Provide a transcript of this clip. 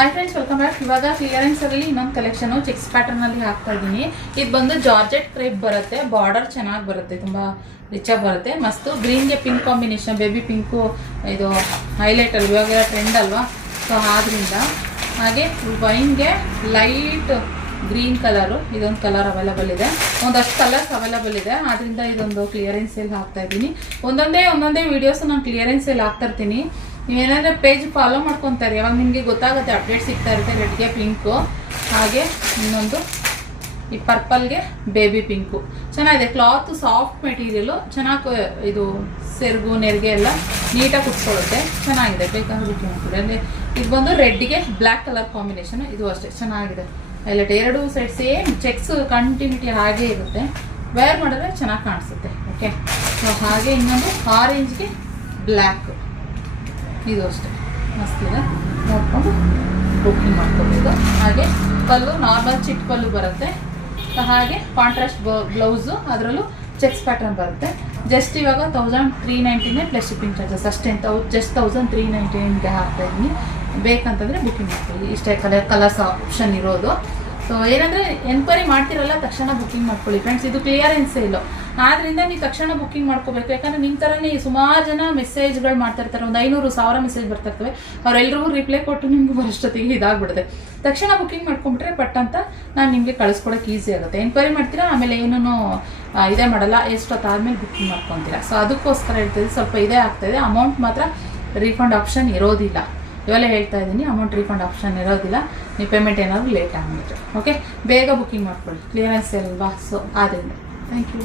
Hi friends, welcome back. ಇವಾಗ clearance ಅಲ್ಲಿ ಇನ್ನೊಂದು ಕಲೆಕ್ಷನ್ ಚೆಕ್ಸ್ ಪ್ಯಾಟರ್ನ್ ಅಲ್ಲಿ ಹಾಕ್ತಾ ಇದ್ದೀನಿ. ಇದು ಬಂದು ಜಾರ್ಜೆಟ್ ಕ್ರೇಪ್ ಬರುತ್ತೆ, ಬಾರ್ಡರ್ ಚೆನ್ನಾಗಿ ಬರುತ್ತೆ, ತುಂಬಾ ರಿಚ್ ಆಗಿ ಬರುತ್ತೆ. ಮಸ್ತ್ ಗ್ರೀನ್ಗೆ ಪಿಂಕ್ ಕಾಂಬಿನೇಷನ್, ಬೇಬಿ ಪಿಂಕು ಇದು ಹೈಲೈಟ್ ಅಲ್ಲಿ ಇವಾಗ ಟ್ರೆಂಡ್ ಅಲ್ವಾ, ಸೊ ಆದ್ರಿಂದ. ಹಾಗೆ ವೈನ್ಗೆ ಲೈಟ್ ಗ್ರೀನ್ ಕಲರು, ಇದೊಂದು ಕಲರ್ ಅವೈಲಬಲ್ ಇದೆ, ಒಂದಷ್ಟು ಕಲರ್ಸ್ ಅವೈಲಬಲ್ ಇದೆ. ಆದ್ರಿಂದ ಇದೊಂದು ಕ್ಲಿಯರೆನ್ಸ್ ಸೇಲ್ ಹಾಕ್ತಾ ಇದ್ದೀನಿ. ಒಂದೊಂದೇ ವಿಡಿಯೋಸ್ ನಾನು ಕ್ಲಿಯರೆನ್ಸ್ ಸೇಲ್ ಹಾಕ್ತಾ ಇರ್ತೀನಿ. ನೀವೇನಾದ್ರೆ ಪೇಜ್ ಫಾಲೋ ಮಾಡ್ಕೊತಾರೆ, ಯಾವಾಗ ನಿಮಗೆ ಗೊತ್ತಾಗುತ್ತೆ, ಅಪ್ಡೇಟ್ ಸಿಗ್ತಾ ಇರುತ್ತೆ. ರೆಡ್ಗೆ ಪಿಂಕು, ಹಾಗೆ ಇನ್ನೊಂದು ಈ ಪರ್ಪಲ್ಗೆ ಬೇಬಿ ಪಿಂಕು ಚೆನ್ನಾಗಿದೆ. ಕ್ಲಾತ್ ಸಾಫ್ಟ್ ಮೆಟೀರಿಯಲು, ಚೆನ್ನಾಗಿ ಇದು ಸೆರಗು ನೆರಿಗೆ ಎಲ್ಲ ನೀಟಾಗಿ ಕುಟ್ಕೊಳ್ಳುತ್ತೆ, ಚೆನ್ನಾಗಿದೆ. ಬೇಕಾದ್ರೆ ಅಂದರೆ ಇದು ಬಂದು ರೆಡ್ಗೆ ಬ್ಲ್ಯಾಕ್ ಕಲರ್ ಕಾಂಬಿನೇಷನ್, ಇದು ಅಷ್ಟೇ ಚೆನ್ನಾಗಿದೆ. ಹೈಲೈಟ್ ಎರಡು ಸೈಡ್ ಸೇಮ್ ಚೆಕ್ಸ್ ಕಂಟಿನ್ಯೂಟಿ ಹಾಗೆ ಇರುತ್ತೆ, ವೇರ್ ಮಾಡಿದ್ರೆ ಚೆನ್ನಾಗಿ ಕಾಣಿಸುತ್ತೆ. ಓಕೆ, ಸೊ ಹಾಗೆ ಇನ್ನೊಂದು ಆರೆಂಜ್ಗೆ ಬ್ಲ್ಯಾಕ್, ಇದು ಅಷ್ಟೇ ಮಸ್ತ್ ಇದೆ, ನೋಡ್ಕೊಂಡು ಬುಕ್ಕಿಂಗ್ ಮಾಡ್ಕೋಬೇಕು. ಹಾಗೆ ಪಲ್ಲು ನಾರ್ಮಲ್ ಚಿಟ್ ಪಲ್ಲು ಬರುತ್ತೆ, ಹಾಗೆ ಕಾಂಟ್ರಾಸ್ಟ್ ಬ್ಲೌಸು, ಅದರಲ್ಲೂ ಚೆಕ್ಸ್ ಪ್ಯಾಟರ್ನ್ ಬರುತ್ತೆ. ಜಸ್ಟ್ ಇವಾಗ 1399 ಪ್ಲಸ್ ಶಿಪ್ಪಿಂಗ್ ಚಾರ್ಜಸ್ ಅಷ್ಟೇ. ಜಸ್ಟ್ 1399ಗೆ ಹಾಕ್ತಾ ಇದ್ದೀನಿ. ಬೇಕಂತಂದರೆ ಬುಕ್ಕಿಂಗ್ ಮಾಡ್ಕೊಳ್ಳಿ. ಇಷ್ಟೇ ಕಲರ್ಸ್ ಆಪ್ಷನ್ ಇರೋದು. ಸೊ ಏನಂದರೆ ಎನ್ಕ್ವೈರಿ ಮಾಡ್ತಿರಲ್ಲ, ತಕ್ಷಣ ಬುಕ್ಕಿಂಗ್ ಮಾಡ್ಕೊಳ್ಳಿ ಫ್ರೆಂಡ್ಸ್. ಇದು ಕ್ಲಿಯರೆನ್ಸ್ ಸೇಲು, ಆದ್ರಿಂದ ನೀವು ತಕ್ಷಣ ಬುಕ್ಕಿಂಗ್ ಮಾಡ್ಕೋಬೇಕು. ಯಾಕಂದರೆ ನಿಮ್ಮ ಥರನೇ ಸುಮಾರು ಜನ ಮೆಸೇಜ್ಗಳು ಮಾಡ್ತಿರ್ತಾರೆ, ಒಂದು 500,000 ಮೆಸೇಜ್ ಬರ್ತಿರ್ತವೆ. ಅವರೆಲ್ಲರಿಗೂ ರಿಪ್ಲೈ ಕೊಟ್ಟು ನಿಮ್ಗೆ ಬರೋಷ್ಟೊತ್ತಿಗೆ ಇದಾಗ್ಬಿಡುತ್ತೆ. ತಕ್ಷಣ ಬುಕ್ಕಿಂಗ್ ಮಾಡ್ಕೊಂಡ್ಬಿಟ್ರೆ ಪಟ್ ಅಂತ ನಾನು ನಿಮಗೆ ಕಳಿಸ್ಕೊಡೋಕೆ ಈಸಿ ಆಗುತ್ತೆ. ಎನ್ಕ್ವೈರಿ ಮಾಡ್ತೀರಾ, ಆಮೇಲೆ ಏನೂ ಇದೇ ಮಾಡಲ್ಲ, ಎಷ್ಟೊತ್ತಾದ್ಮೇಲೆ ಬುಕ್ಕಿಂಗ್ ಮಾಡ್ಕೊತೀರಾ. ಸೊ ಅದಕ್ಕೋಸ್ಕರ ಹೇಳ್ತಿದ್ದೆ, ಸ್ವಲ್ಪ ಇದೇ ಆಗ್ತಾಯಿದೆ. ಅಮೌಂಟ್ ಮಾತ್ರ ರೀಫಂಡ್ ಆಪ್ಷನ್ ಇರೋದಿಲ್ಲ, ಇವೆಲ್ಲ ಹೇಳ್ತಾ ಇದ್ದೀನಿ. ಅಮೌಂಟ್ ರೀಫಂಡ್ ಆಪ್ಷನ್ ಇರೋದಿಲ್ಲ, ನೀವು ಪೇಮೆಂಟ್ ಏನಾದರೂ ಲೇಟ್ ಆಗಿಬಿಟ್ರೆ. ಓಕೆ, ಬೇಗ ಬುಕ್ಕಿಂಗ್ ಮಾಡ್ಕೊಳ್ಳಿ, ಕ್ಲಿಯರೆನ್ಸ್ ಅಲ್ವಾ. ಸೊ ಆದ್ದರಿಂದ ಥ್ಯಾಂಕ್ ಯು.